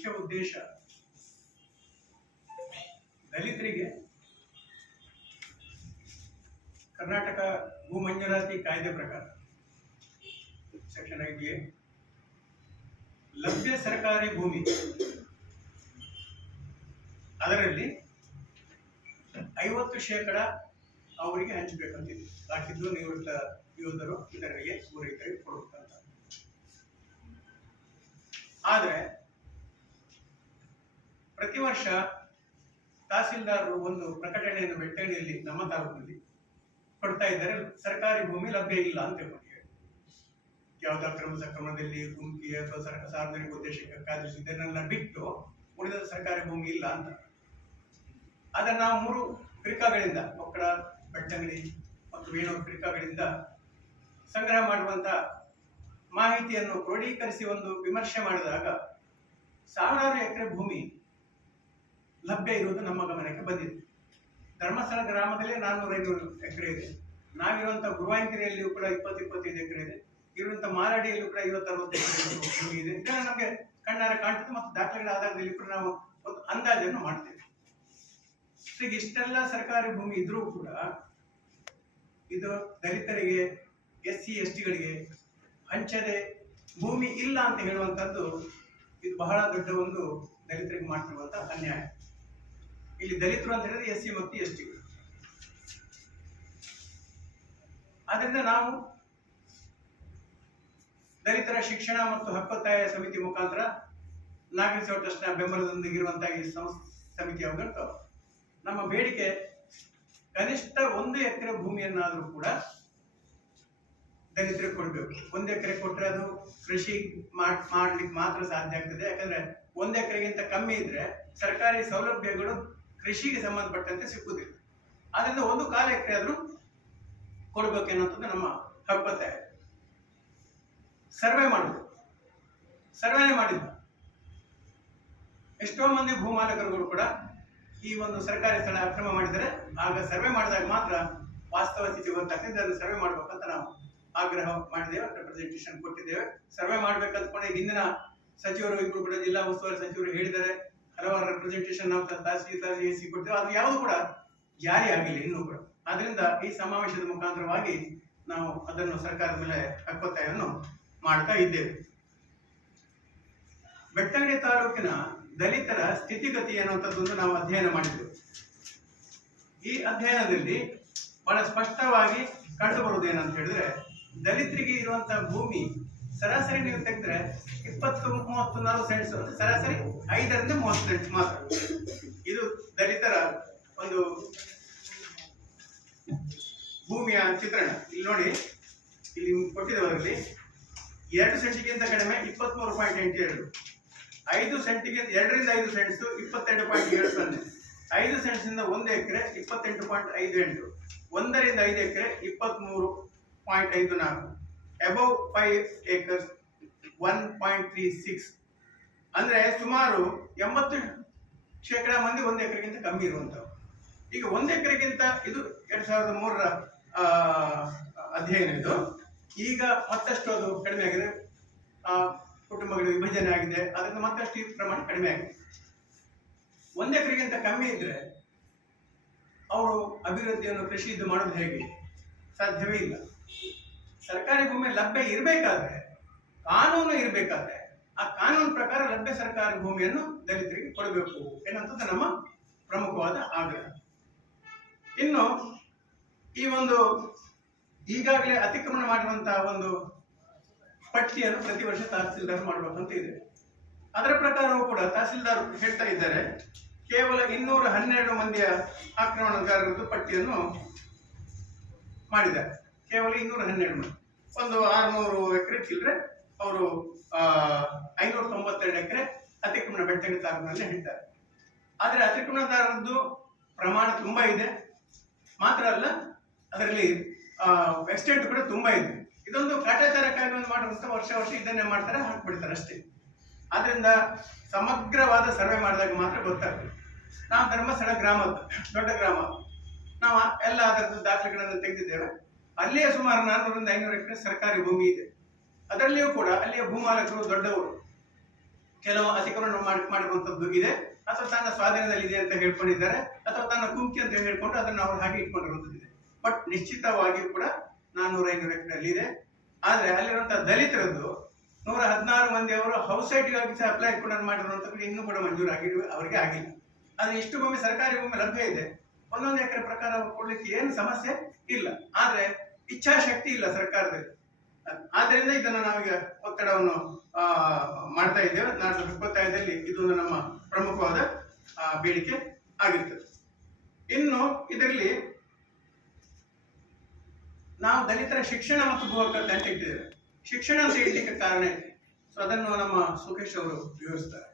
ಮುಖ್ಯ ಉದ್ದೇಶ. ದಲಿತರಿಗೆ ಕರ್ನಾಟಕ ಭೂ ಮಂಜೂರಾತಿ ಕಾಯ್ದೆ ಪ್ರಕಾರ ಸೆಕ್ಷನ್ ಐದು ಲಭ್ಯ ಸರ್ಕಾರಿ ಭೂಮಿ. ಅದರಲ್ಲಿ ಐವತ್ತು ಶೇಕಡ ಅವರಿಗೆ ಹಂಚಬೇಕಂತಿದೆ. ಬಾಕಿದ್ದು ನಿವೃತ್ತ ಯೋಧರು ಇತರರಿಗೆ ಪೂರೈಕರಿಗೆ ಕೊಡಬೇಕಂತ ಆದರೆ ಪ್ರತಿ ವರ್ಷ ತಹಸೀಲ್ದಾರರು ಒಂದು ಪ್ರಕಟಣೆಯನ್ನು ಬೆಟ್ಟಣಿಯಲ್ಲಿ ನಮ್ಮ ತಾಲೂಕಿನಲ್ಲಿ ಕೊಡ್ತಾ ಇದ್ದಾರೆ. ಸರ್ಕಾರಿ ಭೂಮಿ ಲಭ್ಯ ಇಲ್ಲ ಅಂತ ಹೇಳಿ. ಯಾವ್ದು ಅಕ್ರಮ ಸಕ್ರಮದಲ್ಲಿ ಗುಂಪಿ ಅಥವಾ ಸರ್, ಸಾರ್ವಜನಿಕ ಉದ್ದೇಶಕ್ಕೆ ಕಾದಿರಿಸಿ ಬಿಟ್ಟು ಉಳಿದ ಸರ್ಕಾರಿ ಭೂಮಿ ಇಲ್ಲ ಅಂತ. ಅದನ್ನ ನಾವು ಮೂರು ಕ್ರಿಕಾಗಳಿಂದ ಮಕ್ಕಳ ಬೆಟ್ಟಂಗಡಿ ಮತ್ತು ಬೇಣೂರು ಕ್ರಿಕಾಗಳಿಂದ ಸಂಗ್ರಹ ಮಾಡುವಂತ ಮಾಹಿತಿಯನ್ನು ಕ್ರೋಢೀಕರಿಸಿ ಒಂದು ವಿಮರ್ಶೆ ಮಾಡಿದಾಗ, ಸಾವಿರಾರು ಎಕರೆ ಭೂಮಿ ಲಭ್ಯ ಇರುವುದು ನಮ್ಮ ಗಮನಕ್ಕೆ ಬಂದಿದೆ. ಧರ್ಮಸ್ಥಳ ಗ್ರಾಮದಲ್ಲಿ ನಾನ್ನೂರ ಐನೂರು ಎಕರೆ ಇದೆ. ನಾವಿರುವಂತ ಗುರುವಾಂಕಿರಿಯಲ್ಲಿಯೂ ಕೂಡ ಇಪ್ಪತ್ತು ಇಪ್ಪತ್ತೈದು ಎಕರೆ ಇದೆ. ಇರುವಂತ ಮಾರಾಡಿಯಲ್ಲೂ ಕೂಡ ಐವತ್ತು ಅರವತ್ತು ಎಕರೆ ಭೂಮಿ ಇದೆ. ಇದೆಲ್ಲ ನಮಗೆ ಕಣ್ಣಾರೆ ಕಾಣ್ತದೆ ಮತ್ತು ದಾಖಲೆಗಳ ಆಧಾರದಲ್ಲಿ ಕೂಡ ನಾವು ಒಂದು ಅಂದಾಜನ್ನು ಮಾಡ್ತೇವೆ. ಈಗ ಇಷ್ಟೆಲ್ಲ ಸರ್ಕಾರಿ ಭೂಮಿ ಇದ್ರೂ ಕೂಡ ಇದು ದಲಿತರಿಗೆ ಎಸ್ ಸಿ ಎಸ್ ಟಿಗಳಿಗೆ ಹಂಚದೆ ಭೂಮಿ ಇಲ್ಲ ಅಂತ ಹೇಳುವಂಥದ್ದು ಇದು ಬಹಳ ದೊಡ್ಡ ಒಂದು ದಲಿತರಿಗೆ ಮಾಡ್ತಿರುವಂಥ ಅನ್ಯಾಯ. ಇಲ್ಲಿ ದಲಿತರು ಅಂತ ಹೇಳಿದ್ರೆ ಎಸ್ ಸಿ ಮತ್ತು ಎಸ್ ಟಿ. ಆದ್ರಿಂದ ನಾವು ದಲಿತರ ಶಿಕ್ಷಣ ಮತ್ತು ಹಕ್ಕೊತ್ತಾಯ ಸಮಿತಿ ಮುಖಾಂತರ ನಾಗರಿಕ ಟ್ರಸ್ಟ್ನ ಬೆಂಬಲದೊಂದಿಗಿರುವಂತಹ ಈ ಸಮಿತಿ ಅವಗಟ್ಟು ನಮ್ಮ ಬೇಡಿಕೆ ಕನಿಷ್ಠ ಒಂದು ಎಕರೆ ಭೂಮಿಯನ್ನಾದರೂ ಕೂಡ ದಲಿತರಿಗೆ ಕೊಡಬೇಕು. ಒಂದು ಎಕರೆ ಕೊಟ್ಟರೆ ಅದು ಕೃಷಿ ಮಾಡ್, ಮಾಡ್ಲಿಕ್ಕೆ ಮಾತ್ರ ಸಾಧ್ಯ ಆಗ್ತದೆ. ಯಾಕಂದ್ರೆ ಒಂದು ಎಕರೆಗಿಂತ ಕಮ್ಮಿ ಇದ್ರೆ ಸರ್ಕಾರಿ ಸೌಲಭ್ಯಗಳು ಕೃಷಿಗೆ ಸಂಬಂಧಪಟ್ಟಂತೆ ಸಿಕ್ಕುದಿಲ್ಲ ಆದ್ರಿಂದ ಒಂದು ಕಾಲ ಎಕರೆ ಆದ್ರೂ ಕೊಡಬೇಕು ಎನ್ನುವಂಥದ್ದು ನಮ್ಮ ಹಕ್ಕೊತ್ತಾಯ ಸರ್ವೆ ಮಾಡಿದ್ರು ಸರ್ವೆನೇ ಮಾಡಿದ್ರು ಎಷ್ಟೋ ಮಂದಿ ಭೂಮಾಲಕರುಗಳು ಕೂಡ ಈ ಒಂದು ಸರ್ಕಾರಿ ಸ್ಥಳ ಅಕ್ರಮ ಮಾಡಿದರೆ ಆಗ ಸರ್ವೆ ಮಾಡಿದಾಗ ಮಾತ್ರ ವಾಸ್ತವ ಸ್ಥಿತಿ ಗೊತ್ತಾಗ್ತದೆ. ಅದನ್ನು ಸರ್ವೆ ಮಾಡ್ಬೇಕಂತ ನಾವು ಆಗ್ರಹ ಮಾಡಿದ್ದೇವೆ. ರೆಪ್ರೆಸೆಂಟೇಷನ್ ಕೊಟ್ಟಿದ್ದೇವೆ. ಸರ್ವೆ ಮಾಡ್ಬೇಕಂತ ಹಿಂದಿನ ಸಚಿವರು ಇಬ್ರು ಕೂಡ ಜಿಲ್ಲಾ ಉಸ್ತುವಾರಿ ಸಚಿವರು ಹೇಳಿದ್ದಾರೆ. ಹಲವಾರು representation of tahsildar A C ಕೊಡ್ತೇವೆ. ಅದು ಯಾವುದು ಕೂಡ ಜಾರಿ ಆಗಿಲ್ಲ, ಇನ್ನೂ ಕೂಡ. ಆದ್ರಿಂದ ಈ ಸಮಾವೇಶದ ಮುಖಾಂತರವಾಗಿ ನಾವು ಅದನ್ನು ಸರ್ಕಾರದ ಮೇಲೆ ಹಕ್ಕೊತ್ತಾಯವನ್ನು ಮಾಡ್ತಾ ಇದ್ದೇವೆ. ಬೆಟ್ಟಂಗಡಿ ತಾಲೂಕಿನ ದಲಿತರ ಸ್ಥಿತಿಗತಿ ಅನ್ನುವಂಥದ್ದೊಂದು ನಾವು ಅಧ್ಯಯನ ಮಾಡಿದ್ದೆವು ಈ ಅಧ್ಯಯನದಲ್ಲಿ ಬಹಳ ಸ್ಪಷ್ಟವಾಗಿ ಕಂಡುಬರುವುದೇನಂತ ಹೇಳಿದ್ರೆ, ದಲಿತರಿಗೆ ಇರುವಂತಹ ಭೂಮಿ ಸರಾಸರಿ ನೀವು ತೆಗೆದ್ರೆ ಇಪ್ಪತ್ತು, ಮೂವತ್ತು, ನಾಲ್ಕು ಸೆಂಟ್ಸ್ ಸರಾಸರಿ ಐದರಿಂದ ಮೂವತ್ತು ಸೆಂಟ್ಸ್ ಮಾತ್ರ. ಇದು ದಲಿತರ ಒಂದು ಭೂಮಿಯ ಚಿತ್ರಣ. ಇಲ್ಲಿ ನೋಡಿ, ಇಲ್ಲಿ ಕೊಟ್ಟಿದ್ದವರಲ್ಲಿ ಎರಡು ಸೆಂಟಿಗಿಂತ ಕಡಿಮೆ ಇಪ್ಪತ್ಮೂರು ಪಾಯಿಂಟ್ ಎಂಟು ಎರಡು. ಐದು ಸೆಂಟಿಗೆ ಎರಡರಿಂದ ಐದು ಸೆಂಟ್ಸ್ ಇಪ್ಪತ್ತೆಂಟು ಪಾಯಿಂಟ್ ಏಳು ಸೊನ್ನೆ. ಐದು ಸೆಂಟ್ಸಿಂದ ಒಂದು ಎಕರೆ ಇಪ್ಪತ್ತೆಂಟು ಪಾಯಿಂಟ್ ಐದು ಎಂಟು. ಒಂದರಿಂದ ಐದು ಎಕರೆ ಇಪ್ಪತ್ತ್ಮೂರು ಪಾಯಿಂಟ್ ಐದು ನಾಲ್ಕು. Above five acres one point three six ಅಂದ್ರೆ ಸುಮಾರು ಎಂಬತ್ತು ಶೇಕಡ ಮಂದಿ ಒಂದು ಎಕರೆಗಿಂತ ಕಮ್ಮಿ ಇರುವಂಥವು. ಈಗ ಒಂದು ಎಕರೆಗಿಂತ ಇದು ಎರಡು ಸಾವಿರದ ಮೂರರ ಅಧ್ಯಯನ ಇದು. ಈಗ ಮತ್ತಷ್ಟು ಅದು ಕಡಿಮೆ ಆಗಿದೆ. ಕುಟುಂಬಗಳು ವಿಭಜನೆ ಆಗಿದೆ. ಅದರಿಂದ ಮತ್ತಷ್ಟು ಈ ಪ್ರಮಾಣ ಕಡಿಮೆ ಆಗಿದೆ. ಒಂದು ಎಕರೆಗಿಂತ ಕಮ್ಮಿ ಇದ್ರೆ ಅವರು ಅಭಿವೃದ್ಧಿಯನ್ನು ಕೃಷಿ ಇದು ಮಾಡೋದು ಹೇಗೆ? ಸಾಧ್ಯವೇ ಇಲ್ಲ. ಸರ್ಕಾರಿ ಭೂಮಿ ಲಭ್ಯ ಇರಬೇಕಾದ್ರೆ, ಕಾನೂನು ಇರಬೇಕಾದ್ರೆ, ಆ ಕಾನೂನು ಪ್ರಕಾರ ಲಭ್ಯ ಸರ್ಕಾರಿ ಭೂಮಿಯನ್ನು ದಲಿತರಿಗೆ ಕೊಡಬೇಕು ಎನ್ನುವಂಥದ್ದು ನಮ್ಮ ಪ್ರಮುಖವಾದ ಆಗ್ರಹ. ಇನ್ನು ಈ ಒಂದು ಈಗಾಗಲೇ ಅತಿಕ್ರಮಣ ಮಾಡಿರುವಂತಹ ಒಂದು ಪಟ್ಟಿಯನ್ನು ಪ್ರತಿ ವರ್ಷ ತಹಸೀಲ್ದಾರ್ ಮಾಡಬೇಕಂತ ಇದೆ. ಅದರ ಪ್ರಕಾರವೂ ಕೂಡ ತಹಸೀಲ್ದಾರ್ ಹೇಳ್ತಾ ಇದ್ದಾರೆ, ಕೇವಲ ಇನ್ನೂರ ಹನ್ನೆರಡು ಮಂದಿಯ ಆಕ್ರಮಣಕಾರರದ್ದು ಪಟ್ಟಿಯನ್ನು ಮಾಡಿದ್ದಾರೆ. ಕೇವಲ ಇನ್ನೂರ ಹನ್ನೆರಡು ಮಂದಿ ಒಂದು ಆರುನೂರು ಎಕರೆ ಚಿಲ್ಲರೆ ಅವರು ಐನೂರ ತೊಂಬತ್ತೆರಡು ಎಕರೆ ಅತಿಕ್ರಮಣ ತಾಲೂಕಿನಲ್ಲಿ ಹೇಳ್ತಾರೆ ಆದರೆ ಅತಿಕ್ರಮಣದಾರದ್ದು ಪ್ರಮಾಣ ತುಂಬಾ ಇದೆ. ಮಾತ್ರ ಅಲ್ಲ, ಅದರಲ್ಲಿ ಎಕ್ಸ್ಟೆಂಟ್ ಕೂಡ ತುಂಬಾ ಇದೆ. ಇದೊಂದು ಕಾಟಾಚಾರ ಕಾಯ್ದೆ ಮಾಡುವಂತ ವರ್ಷ ವರ್ಷ ಇದನ್ನೇ ಮಾಡ್ತಾರೆ, ಹಾಕ್ಬಿಡ್ತಾರೆ ಅಷ್ಟೇ. ಆದ್ರಿಂದ ಸಮಗ್ರವಾದ ಸರ್ವೆ ಮಾಡಿದಾಗ ಮಾತ್ರ ಗೊತ್ತಾಗ್ತದೆ. ನಾವು ಧರ್ಮಸ್ಥಳ ಗ್ರಾಮದ ದೊಡ್ಡ ಗ್ರಾಮ. ನಾವು ಎಲ್ಲ ಅದರದ್ದು ದಾಖಲೆಗಳನ್ನು ತೆಗೆದಿದ್ದೇವೆ. ಅಲ್ಲಿಯೇ ಸುಮಾರು ನಾನ್ನೂರಿಂದ ಐನೂರು ಎಕರೆ ಸರ್ಕಾರಿ ಭೂಮಿ ಇದೆ. ಅದರಲ್ಲಿಯೂ ಕೂಡ ಅಲ್ಲಿಯ ಭೂಮಾಲಕರು ದೊಡ್ಡವರು. ಕೆಲವು ಅತಿಕ್ರಮಣ ಮಾಡಿ ಮಾಡಿರುವಂತದ್ದು ಇದೆ. ಅಥವಾ ತನ್ನ ಸ್ವಾಧೀನದಲ್ಲಿ ಇದೆ ಅಂತ ಹೇಳ್ಕೊಂಡಿದ್ದಾರೆ. ಅಥವಾ ತನ್ನ ಕುಂಕಿ ಅಂತ ಹೇಳ್ಕೊಂಡು ಅದನ್ನು ಅವರು ಹಾಗೆ ಇಟ್ಕೊಂಡಿರುವಂತದ್ದು ಇದೆ. ಬಟ್ ನಿಶ್ಚಿತವಾಗಿಯೂ ಕೂಡ ನಾನ್ನೂರ ಐನೂರು ಎಕರೆ ಇದೆ ಆದ್ರೆ ಅಲ್ಲಿರುವಂತಹ ದಲಿತರದ್ದು ನೂರ ಹದಿನಾರು ಮಂದಿ ಅವರು ಹೌಸ್ ಸೈಟ್ಗಾಗಿ ಸಹ ಅಪ್ಲೈ ಕೂಡ ಮಾಡಿರುವಂಥದ್ದು ಇನ್ನೂ ಕೂಡ ಮಂಜೂರಾಗಿ ಅವರಿಗೆ ಆಗಿಲ್ಲ. ಆದ್ರೆ ಇಷ್ಟು ಭೂಮಿ ಸರ್ಕಾರಿ ಭೂಮಿ ಲಭ್ಯ ಇದೆ. ಒಂದೊಂದು ಎಕರೆ ಪ್ರಕಾರ ಕೊಡ್ಲಿಕ್ಕೆ ಏನು ಸಮಸ್ಯೆ ಇಲ್ಲ. ಆದ್ರೆ ಇಚ್ಛಾಶಕ್ತಿ ಇಲ್ಲ ಸರ್ಕಾರದಲ್ಲಿ. ಆದ್ರಿಂದ ಇದನ್ನ ನಾವೀಗ ಒತ್ತಡವನ್ನು ಮಾಡ್ತಾ ಇದ್ದೇವೆ. ನಾಡ್ದು ಇಪ್ಪತ್ತೈದರಲ್ಲಿ ಇದೊಂದು ನಮ್ಮ ಪ್ರಮುಖವಾದ ಬೇಡಿಕೆ ಆಗಿರ್ತದೆ. ಇನ್ನು ಇದರಲ್ಲಿ ನಾವು ದಲಿತರ ಶಿಕ್ಷಣ ಮತ್ತು ಭೂ ಹಕ್ಕು ಅಂತ ಇಟ್ಟಿದ್ದೇವೆ ಶಿಕ್ಷಣ ಅಂತ ಇಡ್ಲಿಕ್ಕೆ ಕಾರಣ ಇದೆ ಸೊ ಅದನ್ನು ನಮ್ಮ ಸುಖೇಶ್ ಅವರು ವಿವರಿಸ್ತಾರೆ.